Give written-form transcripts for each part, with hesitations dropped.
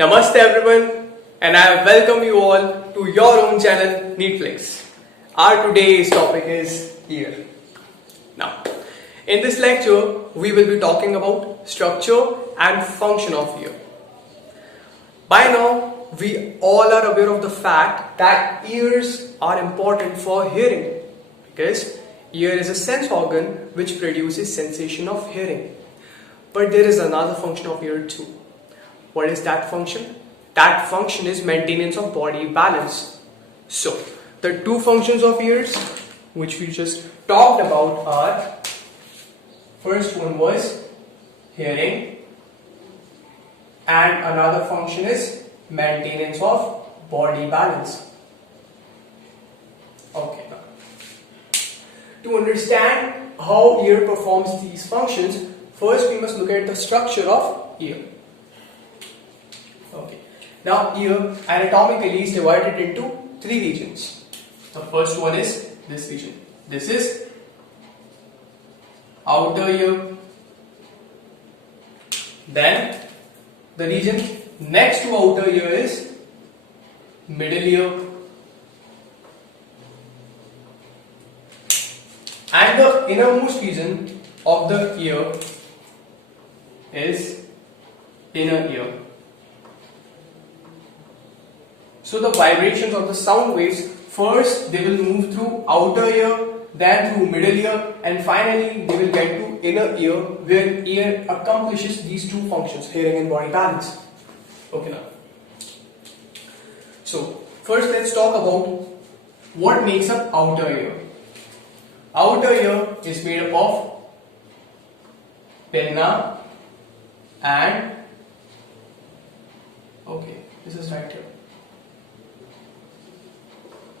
Namaste everyone, and I welcome you all to your own channel Netflix. Our today's topic is ear. Now, in this lecture, we will be talking about structure and function of ear. By now, we all are aware of the fact that ears are important for hearing because ear is a sense organ which produces sensation of hearing. But there is another function of ear too. What is that function? That function is maintenance of body balance. So, the two functions of ears which we just talked about are, first one was hearing and another function is maintenance of body balance. Okay, now to understand how ear performs these functions, first we must look at the structure of ear. Okay. Now ear anatomically is divided into three regions. The first one is this region. This is outer ear. Then the region next to outer ear is middle ear. And the innermost region of the ear is inner ear. So the vibrations of the sound waves, first they will move through outer ear, then through middle ear, and finally they will get to inner ear, where ear accomplishes these two functions, hearing and body balance. Okay now. So first let's talk about what makes up outer ear. Outer ear is made up of pinna and this is right here,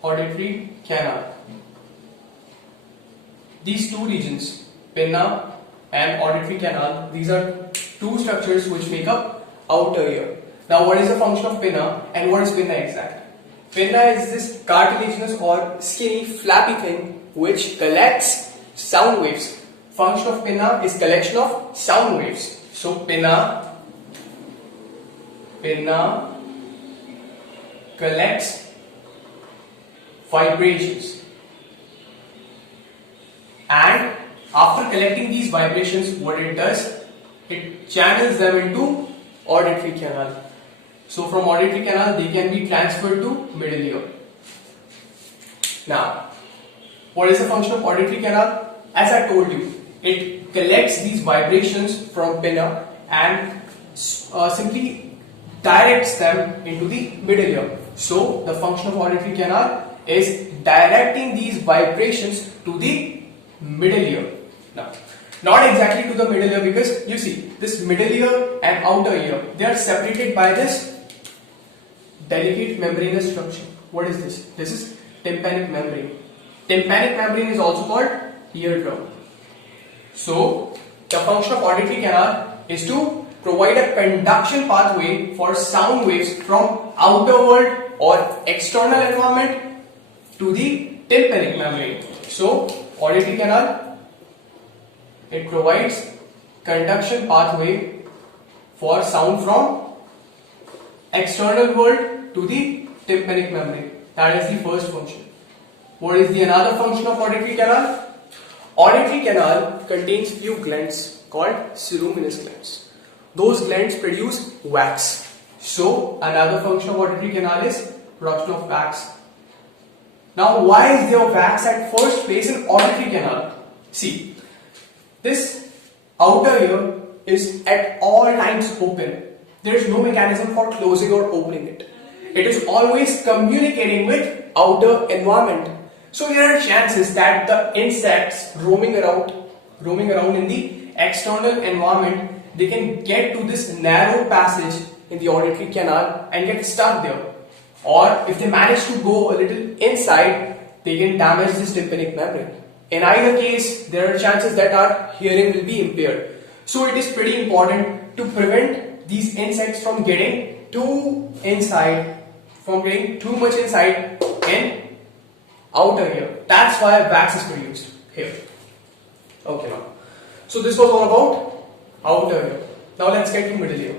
auditory canal. These two regions, pinna and auditory canal, these are two structures which make up outer ear. Now what is the function of pinna and what is pinna exactly? Pinna is this cartilaginous or skinny flappy thing which collects sound waves. Function of pinna is collection of sound waves. So pinna collects vibrations, and after collecting these vibrations, what it does, it channels them into auditory canal. So from auditory canal they can be transferred to middle ear. Now what is the function of auditory canal? As I told you, it collects these vibrations from pinna and simply directs them into the middle ear. So the function of auditory canal is directing these vibrations to the middle ear. Now, not exactly to the middle ear, because you see this middle ear and outer ear, they are separated by this delicate membranous structure. What is this? This is tympanic membrane. Tympanic membrane is also called eardrum. So the function of auditory canal is to provide a conduction pathway for sound waves from outer world or external environment to the tympanic membrane. So auditory canal, it provides conduction pathway for sound from external world to the tympanic membrane. That is the first function. What is the another function of auditory canal? Auditory canal contains few glands called ceruminous glands. Those glands produce wax. So another function of auditory canal is production of wax. Now why is there wax at first place in auditory canal? See, this outer ear is at all times open. There is no mechanism for closing or opening it. It is always communicating with outer environment. So there are chances that the insects roaming around in the external environment, they can get to this narrow passage in the auditory canal and get stuck there. Or if they manage to go a little inside, they can damage this tympanic membrane. In either case, there are chances that our hearing will be impaired. So it is pretty important to prevent these insects from getting too much inside in outer ear. That's why wax is produced here. Okay now. So this was all about outer ear. Now let's get to middle ear.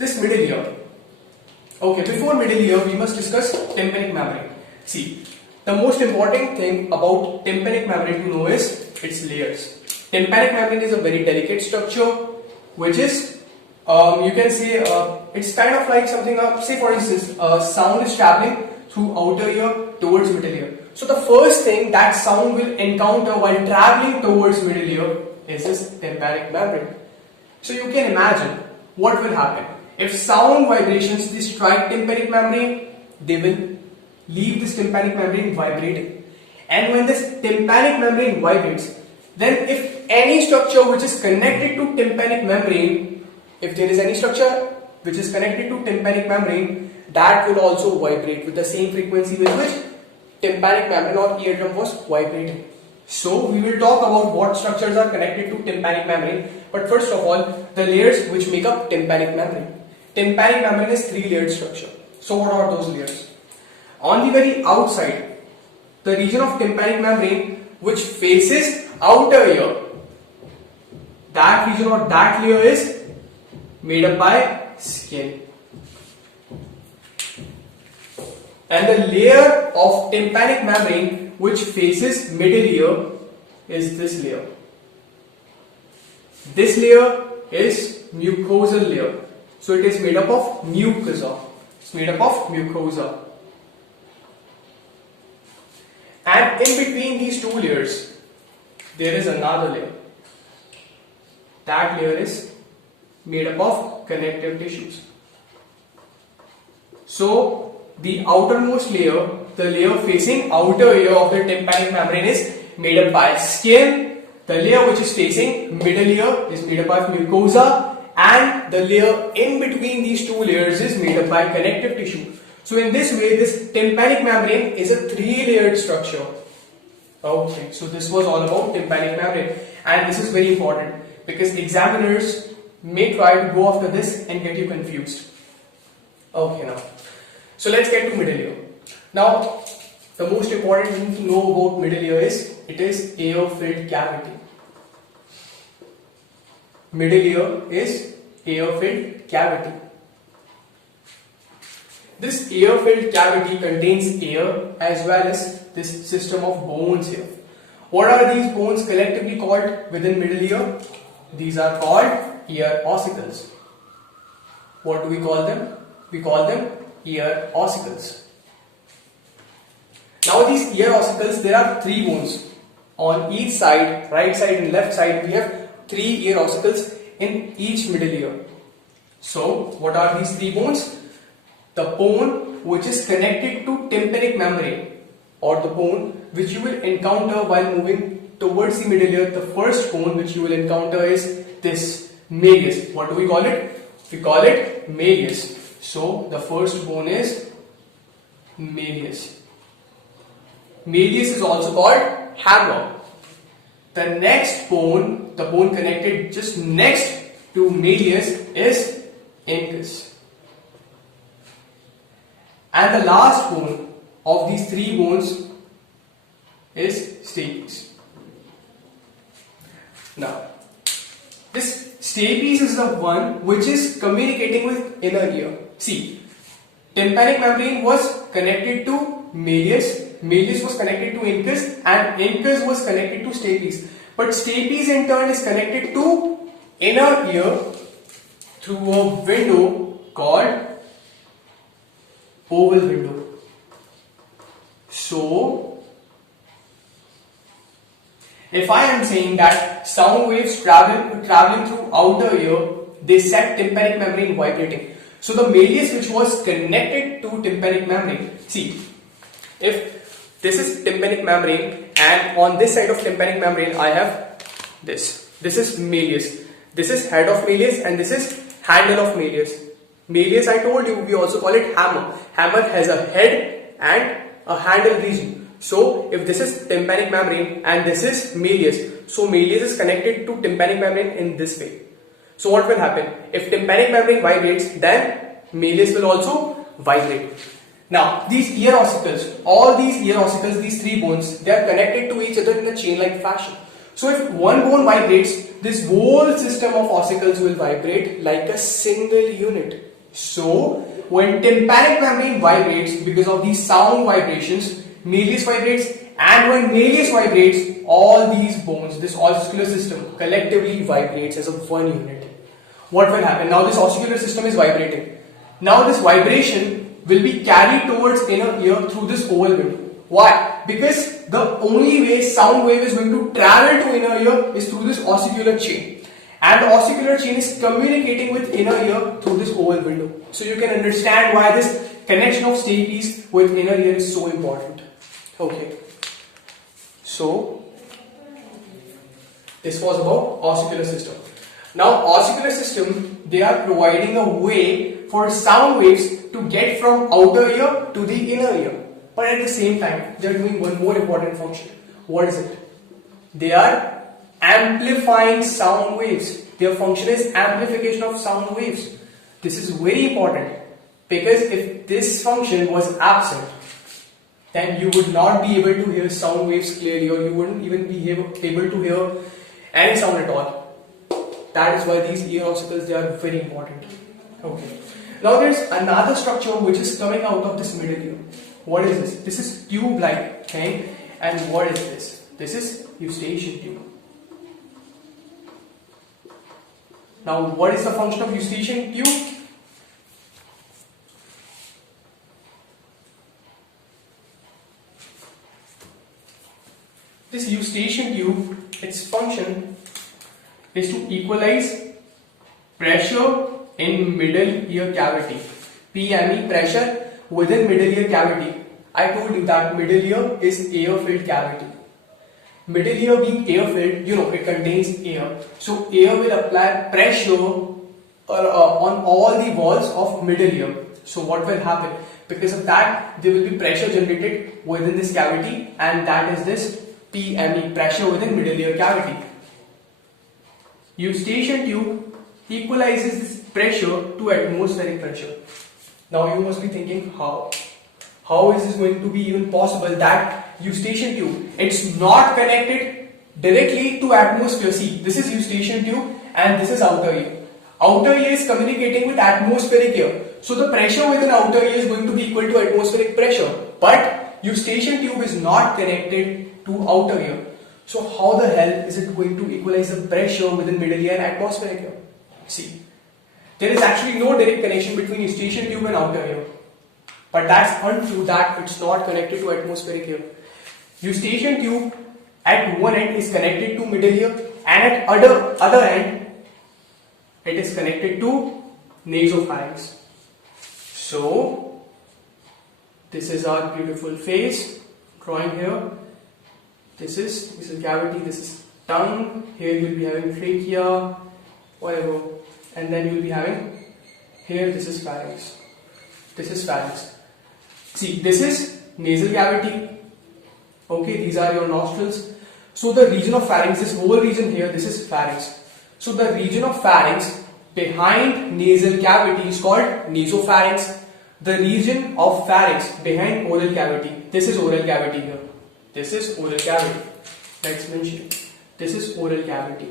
This middle ear, Okay, before middle ear, we must discuss tympanic membrane. See, the most important thing about tympanic membrane to know is its layers. Tympanic membrane is a very delicate structure, which is, you can say, it's kind of like something, say for instance, sound is traveling through outer ear towards middle ear. So the first thing that sound will encounter while traveling towards middle ear is this tympanic membrane. So you can imagine what will happen. If sound vibrations strike tympanic membrane, they will leave this tympanic membrane vibrating. And when this tympanic membrane vibrates, then if any structure which is connected to tympanic membrane, if there is any structure which is connected to tympanic membrane, that will also vibrate with the same frequency with which tympanic membrane or eardrum was vibrating. So we will talk about what structures are connected to tympanic membrane. But first of all, the layers which make up tympanic membrane. Tympanic membrane is 3-layered structure. So what are those layers? On the very outside, the region of tympanic membrane which faces outer ear, that region or that layer is made up by skin. And the layer of tympanic membrane which faces middle ear is this layer. This layer is mucosal layer. So it is made up of mucosa. It's made up of mucosa. And in between these two layers, there is another layer. That layer is made up of connective tissues. So the outermost layer, the layer facing outer ear of the tympanic membrane, is made up by skin. The layer which is facing middle ear is made up by mucosa, and the layer in between these two layers is made up by connective tissue. So in this way, this tympanic membrane is a 3-layered structure. Okay, so this was all about tympanic membrane, and this is very important because examiners may try to go after this and get you confused. Okay, now, so let's get to middle ear. Now, the most important thing to know about middle ear is it is air-filled cavity. Middle ear is air-filled cavity. This air-filled cavity contains air as well as this system of bones here. What are these bones collectively called within middle ear? These are called ear ossicles. What do we call them? We call them ear ossicles. Now these ear ossicles, there are 3 bones. On each side, right side and left side, we have 3 ear ossicles in each middle ear. So what are these 3 bones? The bone which is connected to tympanic membrane, or the bone which you will encounter while moving towards the middle ear. The first bone which you will encounter is this malleus. What do we call it? We call it malleus. So the first bone is malleus. Malleus is also called hammer. The next bone, the bone connected just next to malleus, is incus. And the last bone of these 3 bones is stapes. Now, this stapes is the one which is communicating with inner ear. See, tympanic membrane was connected to malleus, malleus was connected to incus, and incus was connected to stapes. But stapes in turn is connected to inner ear through a window called oval window. So, if I am saying that sound waves traveling through outer ear, they set tympanic membrane vibrating. So the malleus which was connected to tympanic membrane, see, if this is tympanic membrane and on this side of tympanic membrane I have this. This is malleus. This is head of malleus and this is handle of malleus. Malleus, I told you, we also call it hammer. Hammer has a head and a handle region. So if this is tympanic membrane and this is malleus, so malleus is connected to tympanic membrane in this way. So what will happen? If tympanic membrane vibrates, then malleus will also vibrate. Now these ear ossicles, all these ear ossicles, these 3 bones, they are connected to each other in a chain-like fashion. So if one bone vibrates, this whole system of ossicles will vibrate like a single unit. So when tympanic membrane vibrates because of these sound vibrations, malleus vibrates, and when malleus vibrates, all these bones, this ossicular system collectively vibrates as a one unit. What will happen? Now this ossicular system is vibrating. Now this vibration will be carried towards inner ear through this oval window. Why? Because the only way sound wave is going to travel to inner ear is through this ossicular chain. And the ossicular chain is communicating with inner ear through this oval window. So you can understand why this connection of stapes with inner ear is so important. Okay. So this was about ossicular system. Now ossicular system, they are providing a way for sound waves to get from outer ear to the inner ear. But at the same time, they are doing one more important function. What is it? They are amplifying sound waves. Their function is amplification of sound waves. This is very important because if this function was absent, then you would not be able to hear sound waves clearly, or you wouldn't even be able to hear any sound at all. That is why these ear ossicles, they are very important. Okay. Now there is another structure which is coming out of this middle ear. What is this? This is tube-like thing. And what is this? This is eustachian tube. Now what is the function of eustachian tube? This eustachian tube, its function is to equalize pressure in middle ear cavity. PME, pressure within middle ear cavity. I told you that middle ear is air-filled cavity. Middle ear being air-filled, it contains air. So air will apply pressure on all the walls of middle ear. So what will happen? Because of that, there will be pressure generated within this cavity, and that is this PME, pressure within middle ear cavity. Eustachian tube equalizes this pressure to atmospheric pressure. Now you must be thinking, how? How is this going to be even possible that eustachian tube, it's not connected directly to atmosphere? See, this is eustachian tube and this is outer ear. Outer ear is communicating with atmospheric ear. So the pressure within outer ear is going to be equal to atmospheric pressure. But eustachian tube is not connected to outer ear. So how the hell is it going to equalize the pressure within middle ear and atmospheric ear? See, there is actually no direct connection between eustachian tube and outer ear. But that's untrue that it's not connected to atmospheric ear. Eustachian tube at one end is connected to middle ear, and at other end it is connected to nasopharynx. So this is our beautiful face drawing here. This is cavity, this is tongue. Here you will be having trachea, whatever. And then you will be having here, this is pharynx. This is pharynx. See, this is nasal cavity. Okay, these are your nostrils. So the region of pharynx, this whole region here, this is pharynx. So the region of pharynx behind nasal cavity is called nasopharynx. The region of pharynx behind oral cavity, this is oral cavity here. This is oral cavity. Let's mention. This is oral cavity.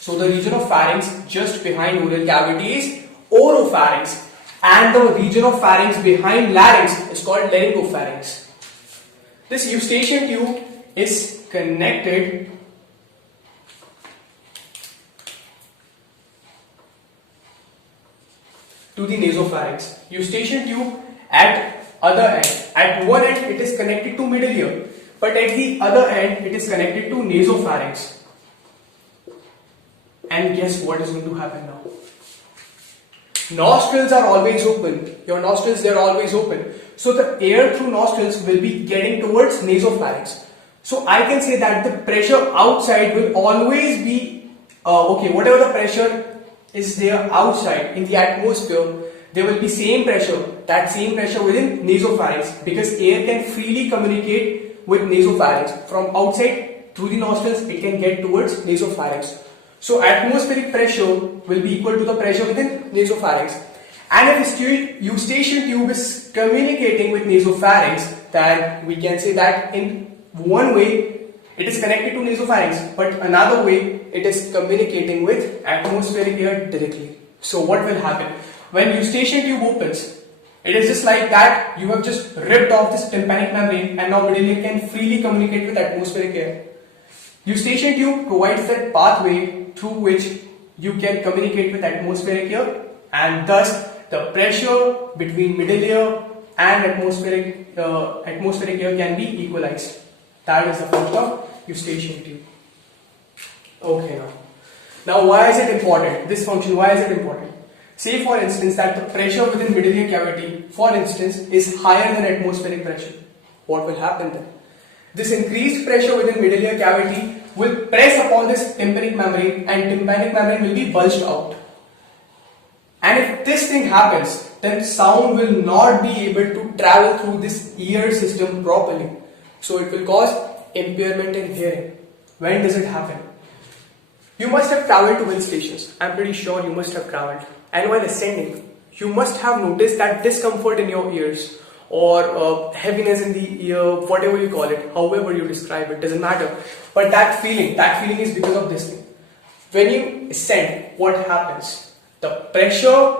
So the region of pharynx just behind oral cavity is oropharynx, and the region of pharynx behind larynx is called laryngopharynx. This eustachian tube is connected to the nasopharynx. Eustachian tube at other end. At one end it is connected to middle ear, but at the other end it is connected to nasopharynx. And guess what is going to happen now? Nostrils are always open. Your nostrils, they are always open. So the air through nostrils will be getting towards nasopharynx. So I can say that the pressure outside will always be, whatever the pressure is there outside in the atmosphere, there will be same pressure, that same pressure within nasopharynx, because air can freely communicate with nasopharynx. From outside through the nostrils, it can get towards nasopharynx. So atmospheric pressure will be equal to the pressure within nasopharynx. And if eustachian tube is communicating with nasopharynx, then we can say that in one way it is connected to nasopharynx, but another way it is communicating with atmospheric air directly. So what will happen? When eustachian tube opens, it is just like that you have just ripped off this tympanic membrane and now middle ear can freely communicate with atmospheric air. Eustachian tube provides that pathway through which you can communicate with atmospheric air, and thus the pressure between middle ear and atmospheric air can be equalized. That is the function of eustachian tube. Okay, now why is it important? This function, why is it important? Say for instance that the pressure within middle ear cavity, for instance, is higher than atmospheric pressure. What will happen then? This increased pressure within middle ear cavity will press upon this tympanic membrane and tympanic membrane will be bulged out. And if this thing happens, then sound will not be able to travel through this ear system properly. So it will cause impairment in hearing. When does it happen? You must have traveled to hill stations. I'm pretty sure you must have traveled. And while ascending, you must have noticed that discomfort in your ears or heaviness in the ear, whatever you call it, however you describe it, doesn't matter. But that feeling is because of this thing. When you ascend, what happens? The pressure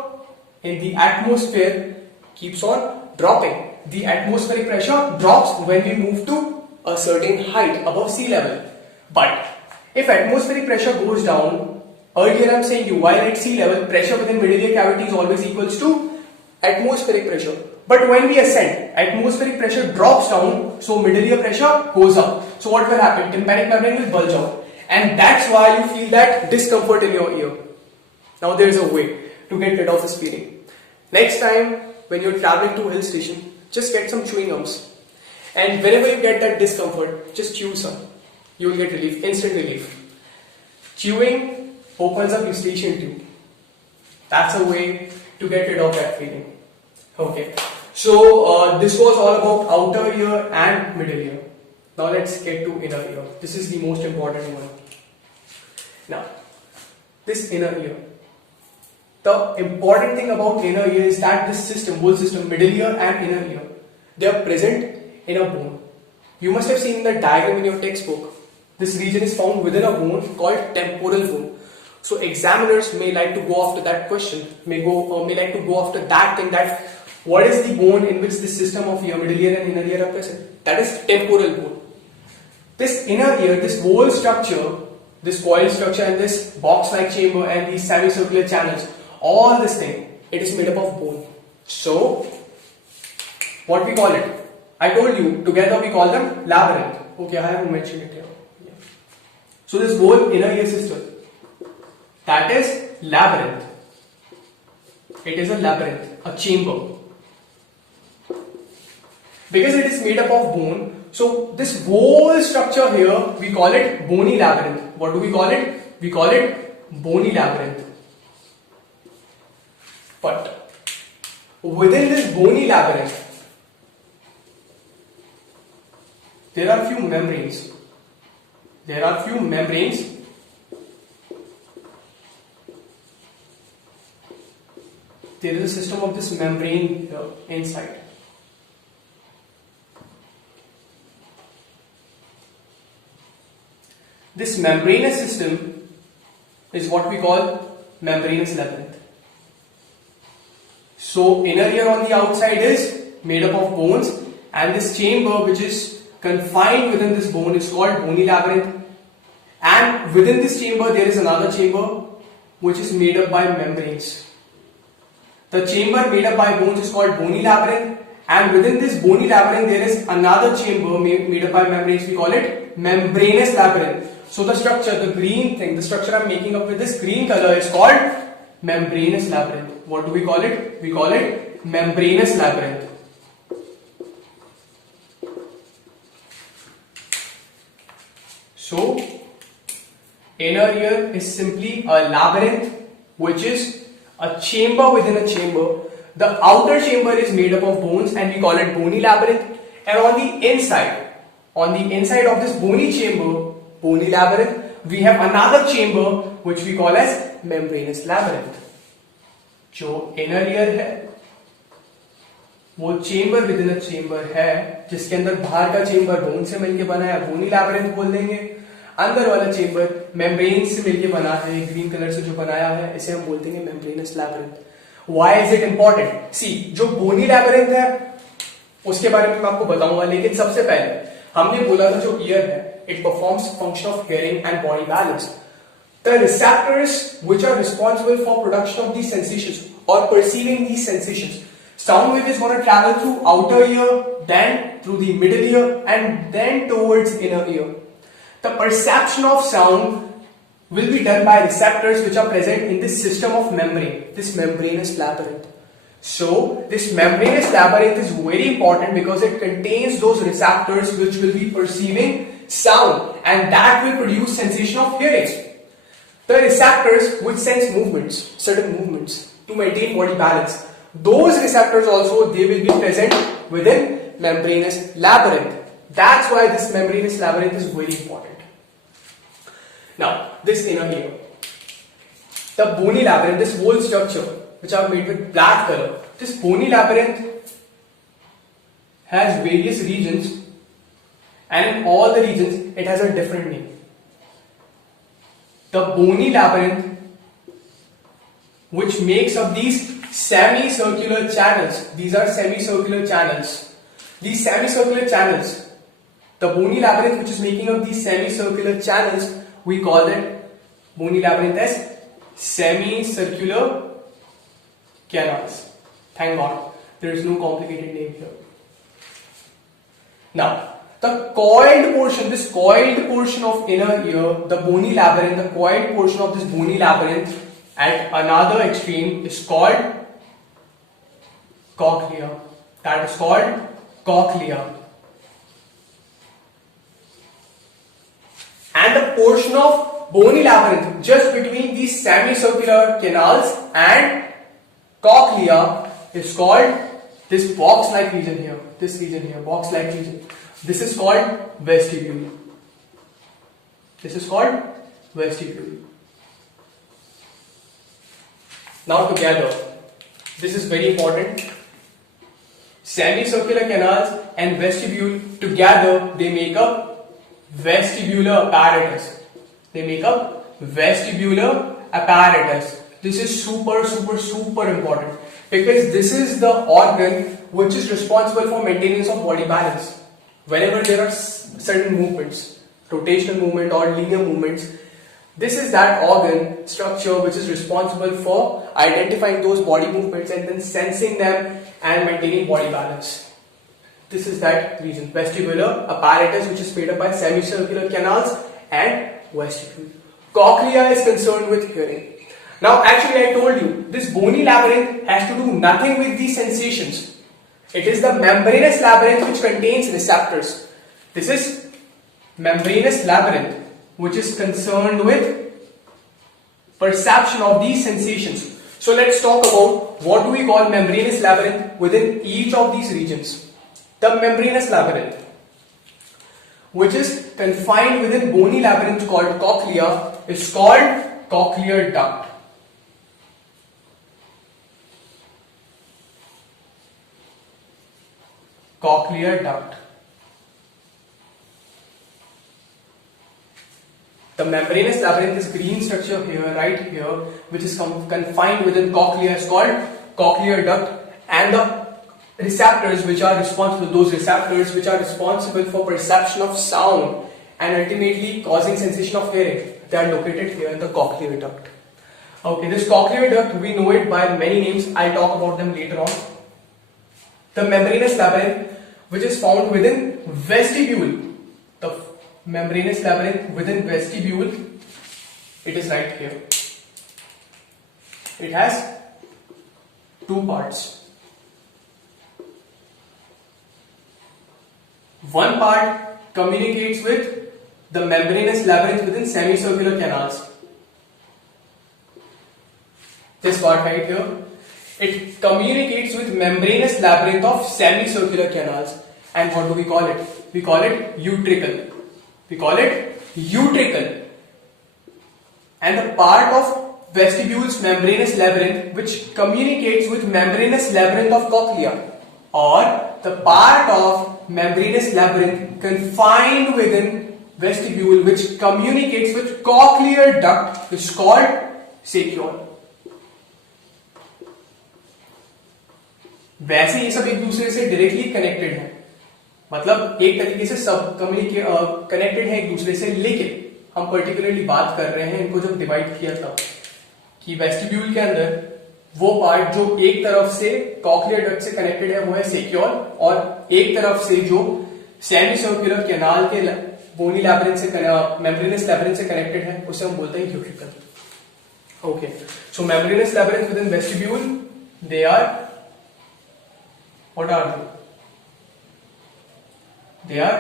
in the atmosphere keeps on dropping. The atmospheric pressure drops when we move to a certain height above sea level. But if atmospheric pressure goes down, earlier I'm saying you, while at sea level, pressure within middle ear cavity is always equals to atmospheric pressure. But when we ascend, atmospheric pressure drops down, so middle ear pressure goes up. So what will happen? Tympanic membrane will bulge out. And that's why you feel that discomfort in your ear. Now there is a way to get rid of this feeling. Next time when you're traveling to a hill station, just get some chewing gums. And whenever you get that discomfort, just chew some. You will get relief, instant relief. Chewing opens up eustachian tube. That's a way to get rid of that feeling. Okay. So this was all about outer ear and middle ear. Now let's get to inner ear. This is the most important one. Now, this inner ear. The important thing about inner ear is that this system, whole system, middle ear and inner ear, they are present in a bone. You must have seen the diagram in your textbook. This region is found within a bone called temporal bone. So examiners may like to go after that question, may like to go after that thing, that what is the bone in which this system of ear, middle ear and inner ear are present? That is temporal bone. This inner ear, this whole structure, this coil structure and this box-like chamber and these semicircular channels, all this thing, it is made up of bone. So, what we call it? I told you, together we call them labyrinth. Okay, I haven't mentioned it here. Yeah. So this whole inner ear system, that is labyrinth. It is a labyrinth, a chamber. Because it is made up of bone, so this whole structure here, we call it bony labyrinth. What do we call it? We call it bony labyrinth. But within this bony labyrinth, there are few membranes. There are few membranes there is a system of this membrane here inside. This membranous system is what we call membranous labyrinth. So inner ear on the outside is made up of bones, and this chamber which is confined within this bone is called bony labyrinth, and within this chamber there is another chamber which is made up by membranes. The chamber made up by bones is called bony labyrinth, and within this bony labyrinth there is another chamber made up by membranes. We call it membranous labyrinth. So the structure, the green thing, the structure I'm making up with this green color is called membranous labyrinth. What do we call it? We call it membranous labyrinth. So inner ear is simply a labyrinth which is a chamber within a chamber. The outer chamber is made up of bones and we call it bony labyrinth, and on the inside of this bony chamber, bony labyrinth, we have another chamber which we call as membranous labyrinth. जो inner ear है वो chamber within a chamber है जिसके अंदर बाहर का chamber bone से मिलके बना है, bony labyrinth बोल देंगे. अंदर वाला चेंबर मेम्ब्रेन से मिलके बना है, ग्रीन कलर से जो बनाया है इसे हम बोलते हैं membranous labyrinth. Why is it important? See, जो बोनी लैबिरिंथ है उसके बारे में मैं आपको बताऊंगा, लेकिन सबसे पहले हमने बोला था जो ईयर है it performs function of hearing and body balance. The receptors which are responsible for production of these sensations or perceiving these sensations, sound wave is going to travel through outer ear, then through the middle ear, and then towards inner ear. The perception of sound will be done by receptors which are present in this system of membrane, this membranous labyrinth. So this membranous labyrinth is very important because it contains those receptors which will be perceiving sound and that will produce sensation of hearing. The receptors which sense movements, certain movements to maintain body balance, those receptors also they will be present within membranous labyrinth. That's why this membranous labyrinth is very important. Now this inner ear, the bony labyrinth, this whole structure which are made with black color, this bony labyrinth has various regions, and in all the regions it has a different name. The bony labyrinth, which makes up these semicircular channels, these are semicircular channels. These semicircular channels, the bony labyrinth which is making up these semicircular channels, we call it bony labyrinth as semicircular canals. Thank God, there is no complicated name here. Now, the coiled portion, this coiled portion of inner ear, the bony labyrinth, the coiled portion of this bony labyrinth at another extreme is called cochlea. That is called cochlea. And the portion of bony labyrinth just between these semicircular canals and cochlea is called this box-like region here. This region here, box-like region. This is called vestibule. This is called vestibule. Now together, this is very important. Semicircular canals and vestibule together they make up vestibular apparatus. They make up vestibular apparatus. This is super important because this is the organ which is responsible for maintenance of body balance. Whenever there are certain movements, rotational movement or linear movements, this is that organ structure which is responsible for identifying those body movements and then sensing them and maintaining body balance. This is that region, vestibular apparatus, which is made up by semicircular canals and vestibule. Cochlea is concerned with hearing. Now actually I told you, this bony labyrinth has to do nothing with these sensations. It is the membranous labyrinth which contains receptors. This is membranous labyrinth which is concerned with perception of these sensations. So let's talk about what do we call membranous labyrinth within each of these regions. The membranous labyrinth, which is confined within bony labyrinth called cochlea, is called cochlear duct. Cochlear duct. The membranous labyrinth, this green structure here, right here, which is confined within cochlea, is called cochlear duct, and the receptors which are responsible, those receptors which are responsible for perception of sound and ultimately causing sensation of hearing, they are located here in the cochlear duct. Okay, this cochlear duct, we know it by many names. I'll talk about them later on. The membranous labyrinth, which is found within vestibule, the membranous labyrinth within vestibule, it is right here. It has two parts. One part communicates with the membranous labyrinth within semicircular canals. This part right here, it communicates with membranous labyrinth of semicircular canals. And what do we call it? We call it utricle. We call it utricle. And the part of vestibule's membranous labyrinth which communicates with membranous labyrinth of cochlea, or the part of membranous labyrinth confined within vestibule which communicates with cochlear duct is called saccule. वैसे ये सब एक दूसरे से directly connected है, मतलब एक तरीके से सब कनेक्टेड है एक दूसरे से, लेकिन हम पर्टिकुलरली बात कर रहे हैं इनको जब डिवाइड किया तब कि वेस्टिब्यूल के अंदर वो पार्ट जो एक तरफ से कॉक्लियर डक्ट से कनेक्टेड है वो है सेक्यूल, और एक तरफ से जो सेमी सर्कुलर कैनाल के बोनी लैब्रिंथ से मेम्ब्रेनस लैब्रिंथ से कनेक्टेड है उसे हम बोलते हैं utricle. Okay, so membranous labyrinth within vestibule, they are, what are they? They are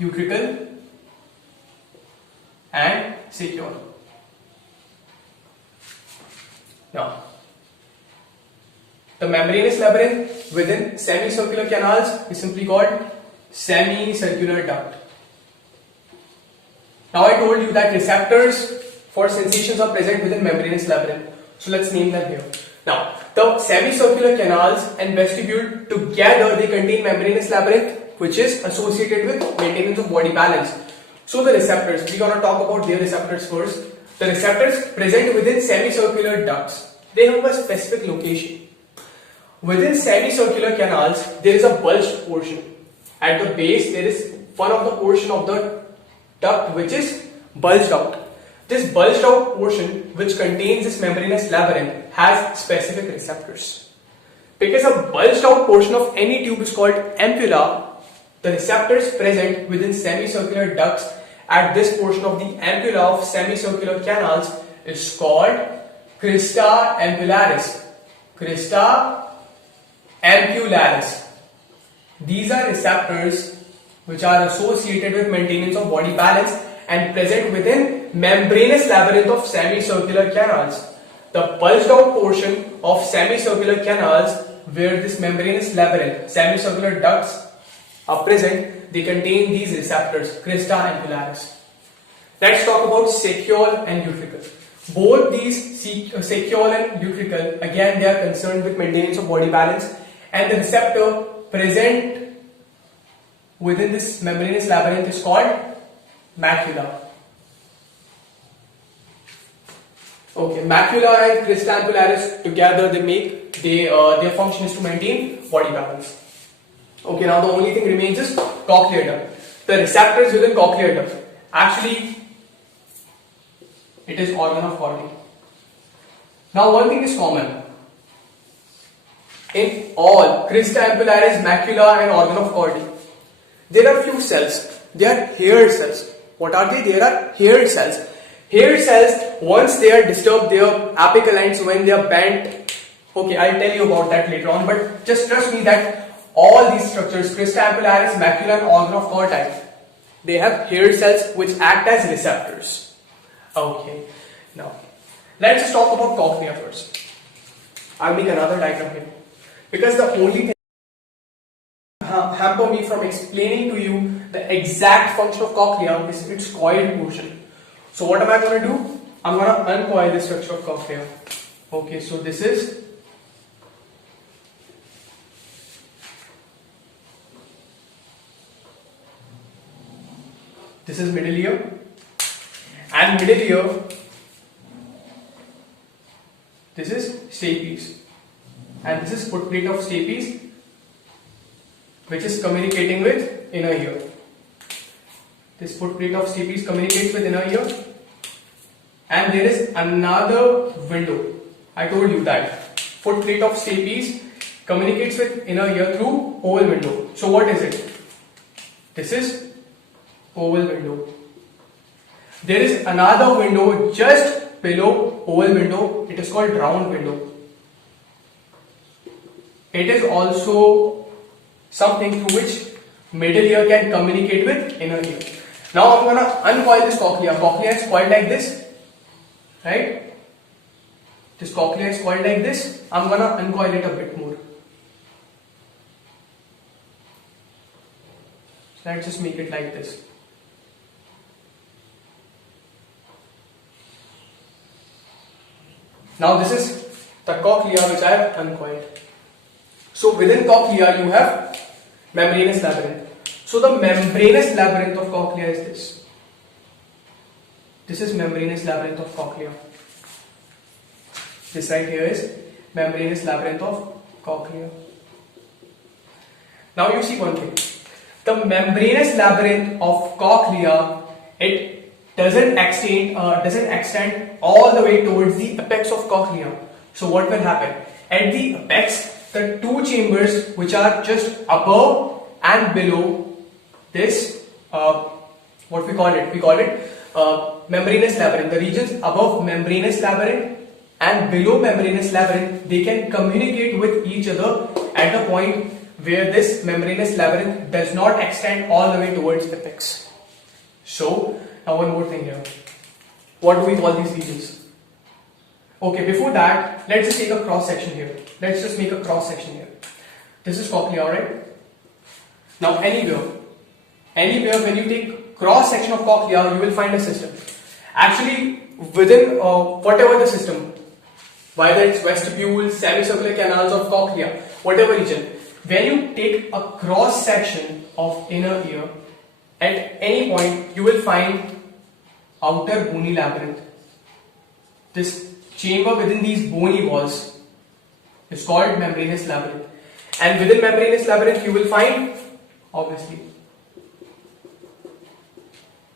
utricle and saccule. Now, the membranous labyrinth within semicircular canals is simply called semicircular duct. Now I told you that receptors for sensations are present within membranous labyrinth. So let's name them here. Now, the semicircular canals and vestibule together they contain membranous labyrinth, which is associated with maintenance of body balance. So the receptors, we're gonna talk about their receptors first. The receptors present within semicircular ducts, they have a specific location. Within semicircular canals, there is a bulged portion. At the base, there is one of the portion of the duct which is bulged out. This bulged out portion which contains this membranous labyrinth has specific receptors. Because a bulged out portion of any tube is called ampulla, the receptors present within semicircular ducts at this portion of the ampulla of semicircular canals is called crista ampullaris. Crista ampullaris. These are receptors which are associated with maintenance of body balance and present within membranous labyrinth of semicircular canals. The bulged out portion of semicircular canals where this membranous labyrinth, semicircular ducts are present, they contain these receptors, crista ampullaris. Let's talk about saccule and utricle. Both these saccule and utricle, again they are concerned with maintenance of body balance, and the receptor present within this membranous labyrinth is called macula. Okay, macula and crista ampullaris together their function is to maintain body balance. Okay, now the only thing remains is cochlear duct. The receptors within cochlear duct, actually it is organ of Golgi. Now one thing is common in all crista ampullaris, macula and organ of Golgi. There are few cells. They are hair cells. What are they? They are hair cells. Hair cells, once they are disturbed, their apical ends when they are bent. Okay, I'll tell you about that later on. But just trust me that all these structures, crista ampullaris, macula, and organ of Golgi, they have hair cells which act as receptors. Okay, now let's just talk about cochlea first. I'll make another diagram here because the only thing hamper me from explaining to you the exact function of cochlea is its coiled portion. So what am I going to do? I'm going to uncoil the structure of cochlea. Okay, so this is middle ear, and middle ear this is stapes, and this is footplate of stapes which is communicating with inner ear. This footplate of stapes communicates with inner ear, and there is another window. I told you that footplate of stapes communicates with inner ear through oval window. So what is it? This is oval window. There is another window just below oval window. It is called round window. It is also something through which middle ear can communicate with inner ear. Now I'm going to uncoil this cochlea. Cochlea is coiled like this, right? This cochlea is coiled like this. I'm going to uncoil it a bit more. So let's just make it like this. Now this is the cochlea which I have uncoiled. So within cochlea you have membranous labyrinth. So the membranous labyrinth of cochlea is this. This is membranous labyrinth of cochlea. This right here is membranous labyrinth of cochlea. Now you see one thing. The membranous labyrinth of cochlea, it doesn't extend all the way towards the apex of cochlea. So what will happen? At the apex, the two chambers which are just above and below this, what we call it? We call it membranous labyrinth. The regions above membranous labyrinth and below membranous labyrinth, they can communicate with each other at the point where this membranous labyrinth does not extend all the way towards the apex. So now one more thing here. What do we call these regions? Okay, before that, let's just take a cross section here. Let's just make a cross section here. This is cochlea, alright? Now anywhere when you take cross section of cochlea, you will find a system. Actually, within whatever the system, whether it's vestibule, semicircular canals of cochlea, whatever region, when you take a cross section of inner ear, at any point you will find outer bony labyrinth. This chamber within these bony walls is called membranous labyrinth, and within membranous labyrinth you will find, obviously,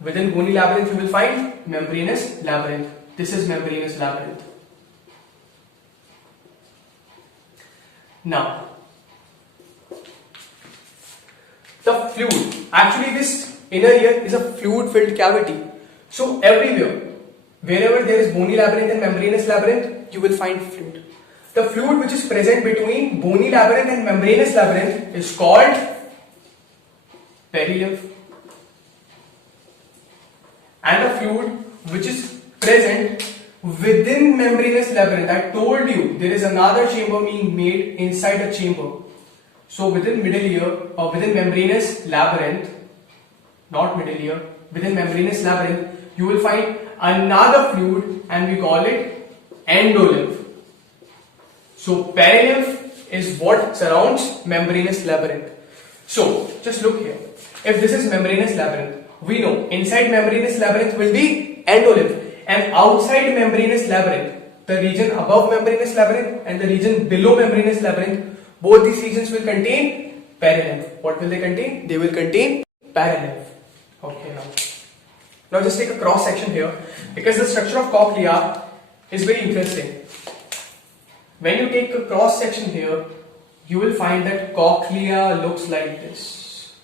within bony labyrinth you will find membranous labyrinth. This is membranous labyrinth. Now, the fluid, actually this inner ear is a fluid filled cavity. So everywhere, wherever there is bony labyrinth and membranous labyrinth, you will find fluid. The fluid which is present between bony labyrinth and membranous labyrinth is called perilymph. And the fluid which is present within membranous labyrinth, I told you there is another chamber being made inside a chamber. So within middle ear or within membranous labyrinth, not middle ear, within membranous labyrinth, you will find another fluid and we call it endolymph. So perilymph is what surrounds membranous labyrinth. So just look here. If this is membranous labyrinth, we know inside membranous labyrinth will be endolymph, and outside membranous labyrinth, the region above membranous labyrinth and the region below membranous labyrinth, both these regions will contain perilymph. What will they contain? They will contain perilymph. Okay, now just take a cross section here, because the structure of cochlea is very interesting. When you take a cross section here, you will find that cochlea looks like this.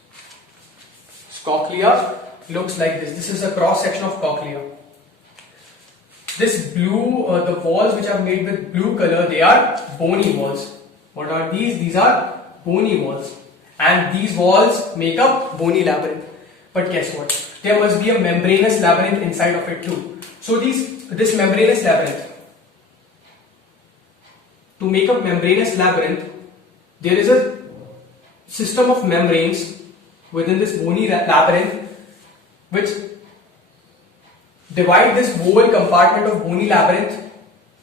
Cochlea looks like this. This is a cross section of cochlea. This blue, the walls which are made with blue color, they are bony walls. What are these? These are bony walls, and these walls make up bony labyrinth. But guess what? There must be a membranous labyrinth inside of it too. So this membranous labyrinth, to make up membranous labyrinth, there is a system of membranes within this bony labyrinth which divide this whole compartment of bony labyrinth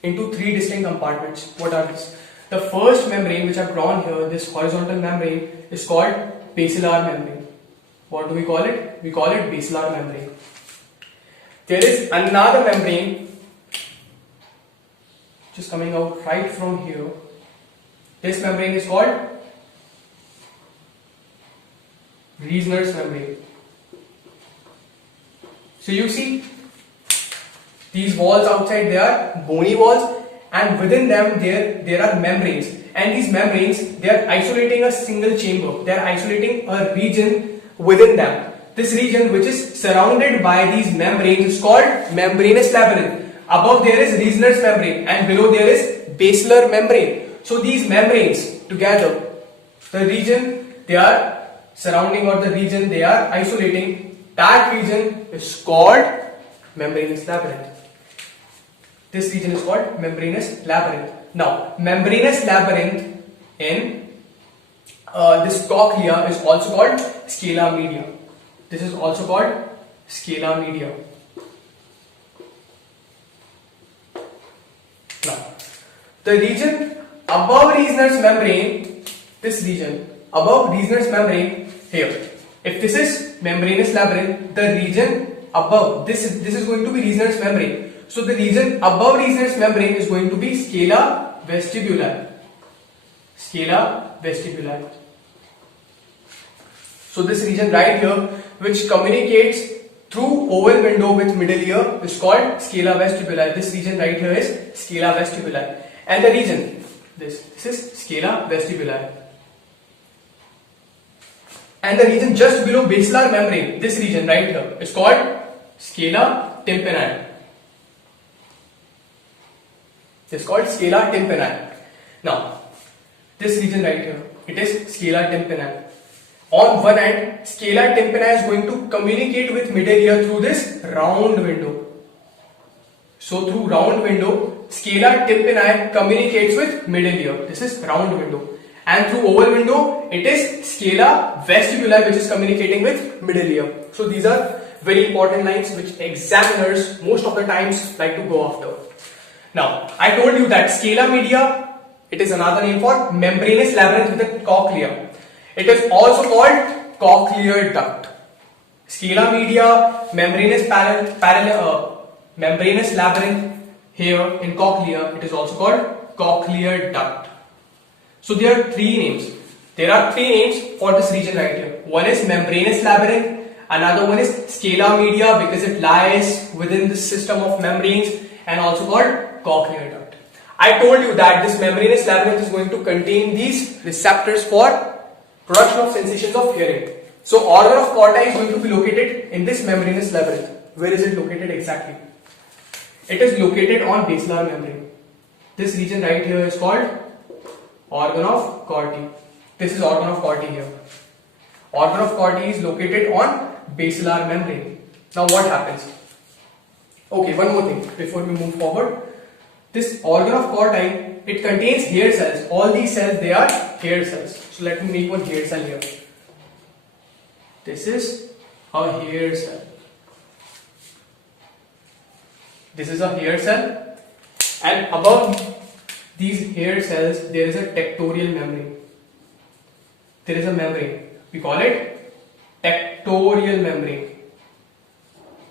into three distinct compartments. What are these? The first membrane which I've drawn here, this horizontal membrane, is called basilar membrane. What do we call it? We call it basilar membrane. There is another membrane which is coming out right from here. This membrane is called Reisner's membrane. So you see, these walls outside, they are bony walls, and within them there are membranes, and these membranes, they are isolating a single chamber. They are isolating a region within them. This region which is surrounded by these membranes is called membranous labyrinth. Above there is Reisner's membrane and below there is basilar membrane. So these membranes together, the region they are surrounding, or the region they are isolating, that region is called membranous labyrinth. This region is called membranous labyrinth. Now, membranous labyrinth in this cochlea is also called scala media. This is also called scala media. Now, the region above Reisner's membrane, this region above Reisner's membrane here, if this is membranous labyrinth, the region above, this is going to be Reisner's membrane. So the region above Reisner's membrane is going to be scala vestibuli. Scala vestibuli. So this region right here, which communicates through oval window with middle ear, is called scala vestibuli. This region right here is scala vestibuli. And the region, this is scala vestibuli. And the region just below basilar membrane, this region right here, is called scala tympani. It's called scala tympani. Now, this region right here, it is scala tympani. On one end, scala tympani is going to communicate with middle ear through this round window. So through round window, scala tympani communicates with middle ear. This is round window. And through oval window, it is scala vestibuli, which is communicating with middle ear. So these are very important lines which examiners most of the times like to go after. Now, I told you that scala media, it is another name for membranous labyrinth with a cochlea. It is also called cochlear duct. Scala media, membranous labyrinth here in cochlea, it is also called cochlear duct. So there are three names. There are three names for this region right here. One is membranous labyrinth, another one is scala media because it lies within the system of membranes, and also called cochlear duct. I told you that this membranous labyrinth is going to contain these receptors for production of sensations of hearing. So organ of Corti is going to be located in this membranous labyrinth. Where is it located exactly? It is located on basilar membrane. This region right here is called organ of Corti. This is organ of Corti here. Organ of Corti is located on basilar membrane. Now what happens? Okay, one more thing before we move forward. This organ of Corti, it contains hair cells. All these cells, they are hair cells. So let me make one hair cell here. This is a hair cell. This is a hair cell, and above these hair cells there is a tectorial membrane. There is a membrane. We call it tectorial membrane.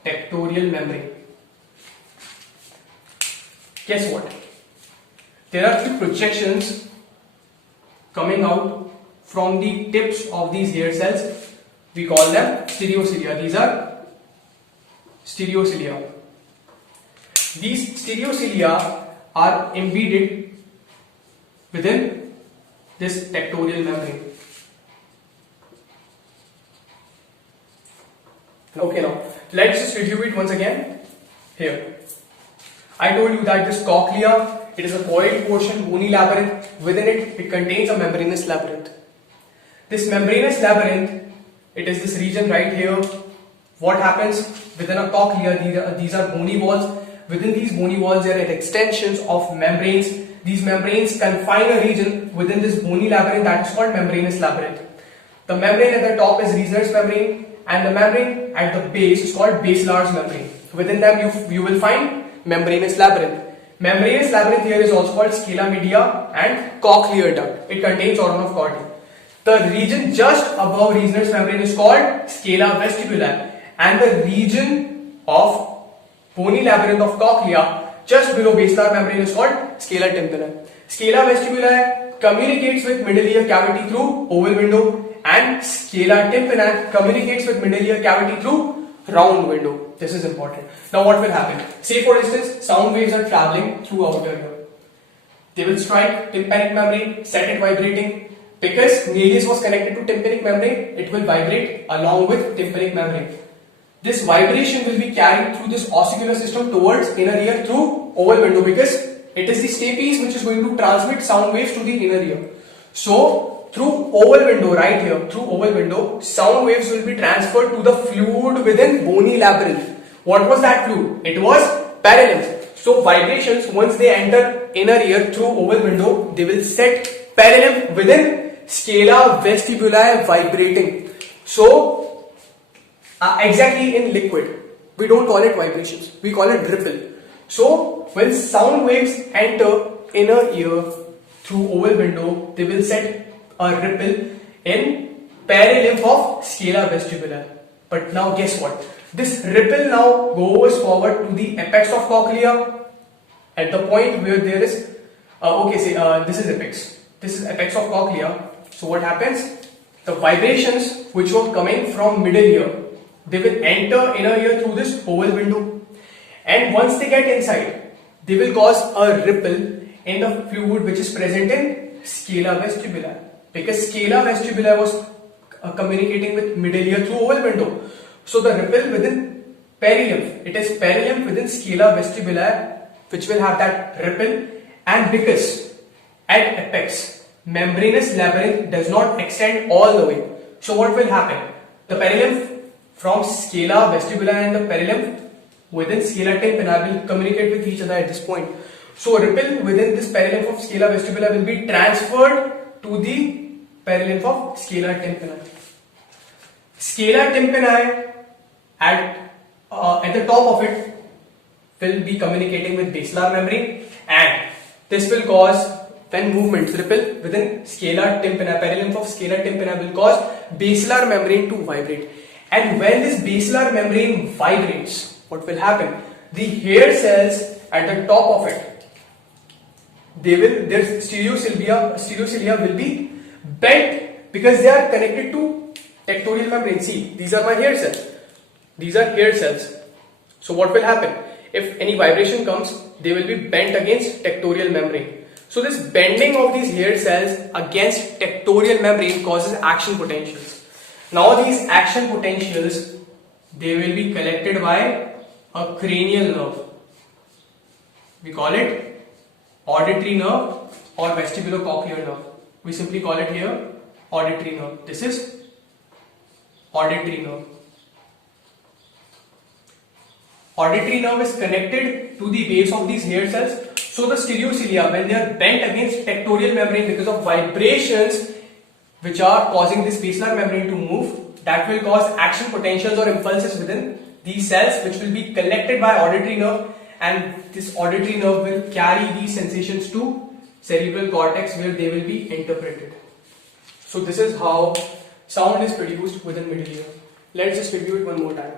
Tectorial membrane. Guess what? There are three projections coming out from the tips of these hair cells. We call them stereocilia. These are stereocilia. These stereocilia are embedded within this tectorial membrane. Okay, now let's just review it once again. Here, I told you that this cochlea, it is a coiled portion, bony labyrinth. Within it, it contains a membranous labyrinth. This membranous labyrinth, it is this region right here. What happens within a cochlea? These are bony walls. Within these bony walls, there are extensions of membranes. These membranes confine a region within this bony labyrinth that is called membranous labyrinth. The membrane at the top is Reisner's membrane, and the membrane at the base is called basilar's membrane. Within them, you will find membranous labyrinth. Membranous labyrinth here is also called scala media and cochlear duct. It contains organ of Corti. The region just above Reisner's membrane is called scala vestibuli, and the region of bony labyrinth of cochlea just below basilar membrane is called scala tympani. Scala vestibuli communicates with middle ear cavity through oval window, and scala tympani communicates with middle ear cavity through round window. This is important. Now what will happen? Say for instance, sound waves are traveling through outer ear. They will strike tympanic membrane, set it vibrating. Because Nelius was connected to tympanic membrane, it will vibrate along with tympanic membrane. This vibration will be carried through this ossicular system towards inner ear through oval window, because it is the stapes which is going to transmit sound waves to the inner ear. So through oval window right here, through oval window, sound waves will be transferred to the fluid within bony labyrinth. What was that fluid? It was perilymph. So vibrations, once they enter inner ear through oval window, they will set perilymph within scala vestibuli vibrating. So exactly in liquid, we don't call it vibrations, we call it ripple. So when sound waves enter inner ear through oval window, they will set a ripple in perilymph of scala vestibuli. But now guess what? This ripple now goes forward to the apex of cochlea at the point where there is, this is apex. This is apex of cochlea. So what happens? The vibrations which were coming from middle ear, they will enter inner ear through this oval window. And once they get inside, they will cause a ripple in the fluid which is present in scala vestibula. Because scala vestibula was communicating with middle ear through oval window. So the ripple within perilymph, it is perilymph within scala vestibula which will have that ripple, and because at apex membranous labyrinth does not extend all the way. So what will happen? The perilymph from scala vestibula and the perilymph within scala tympana will communicate with each other at this point. So a ripple within this perilymph of scala vestibula will be transferred to the perilymph of scala tympana. Scala tympani at the top of it will be communicating with basilar membrane, and this will cause, when movements ripple within scala tympana, perilymph of scala tympana will cause basilar membrane to vibrate. And when this basilar membrane vibrates, what will happen? The hair cells at the top of it, their stereocilia will be bent because they are connected to tectorial membrane. See, these are my hair cells. These are hair cells. So what will happen? If any vibration comes, they will be bent against tectorial membrane. So this bending of these hair cells against tectorial membrane causes action potentials. Now these action potentials, they will be collected by a cranial nerve. We call it auditory nerve or vestibulocochlear nerve. We simply call it here auditory nerve. This is auditory nerve. Auditory nerve is connected to the base of these hair cells. So the stereocilia, when they are bent against tectorial membrane because of vibrations which are causing this basilar membrane to move, that will cause action potentials or impulses within these cells, which will be collected by auditory nerve, and this auditory nerve will carry these sensations to cerebral cortex where they will be interpreted. So this is how sound is produced within middle ear. Let's just review it one more time.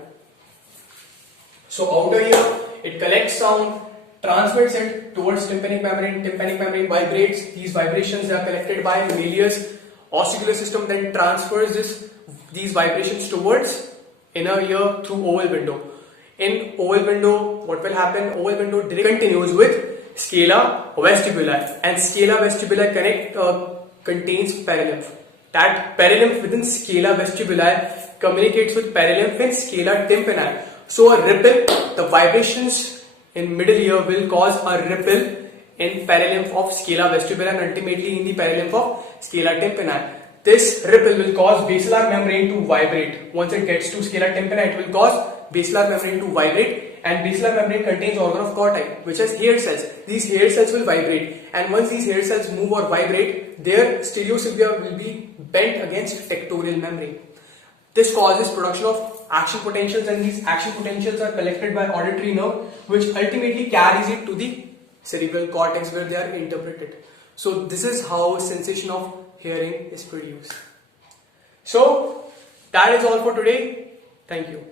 So outer ear, it collects sound, transmits it towards tympanic membrane vibrates. These vibrations are collected by Malleus ossicular system, then transfers these vibrations towards inner ear through oval window. In oval window, what will happen? Oval window continues with scala vestibuli, and scala vestibuli contains perilymph. That perilymph within scala vestibuli communicates with perilymph in scala tympani. So a ripple, the vibrations in middle ear will cause a ripple in perilymph of scala vestibuli and ultimately in the perilymph of scala tympani. This ripple will cause basilar membrane to vibrate. Once it gets to scala tympani, it will cause basilar membrane to vibrate, and basilar membrane contains organ of Corti, which has hair cells. These hair cells will vibrate, and once these hair cells move or vibrate, their stereocilia will be bent against tectorial membrane. This causes production of action potentials, and these action potentials are collected by auditory nerve, which ultimately carries it to the cerebral cortex where they are interpreted. So this is how sensation of hearing is produced. So that is all for today. Thank you.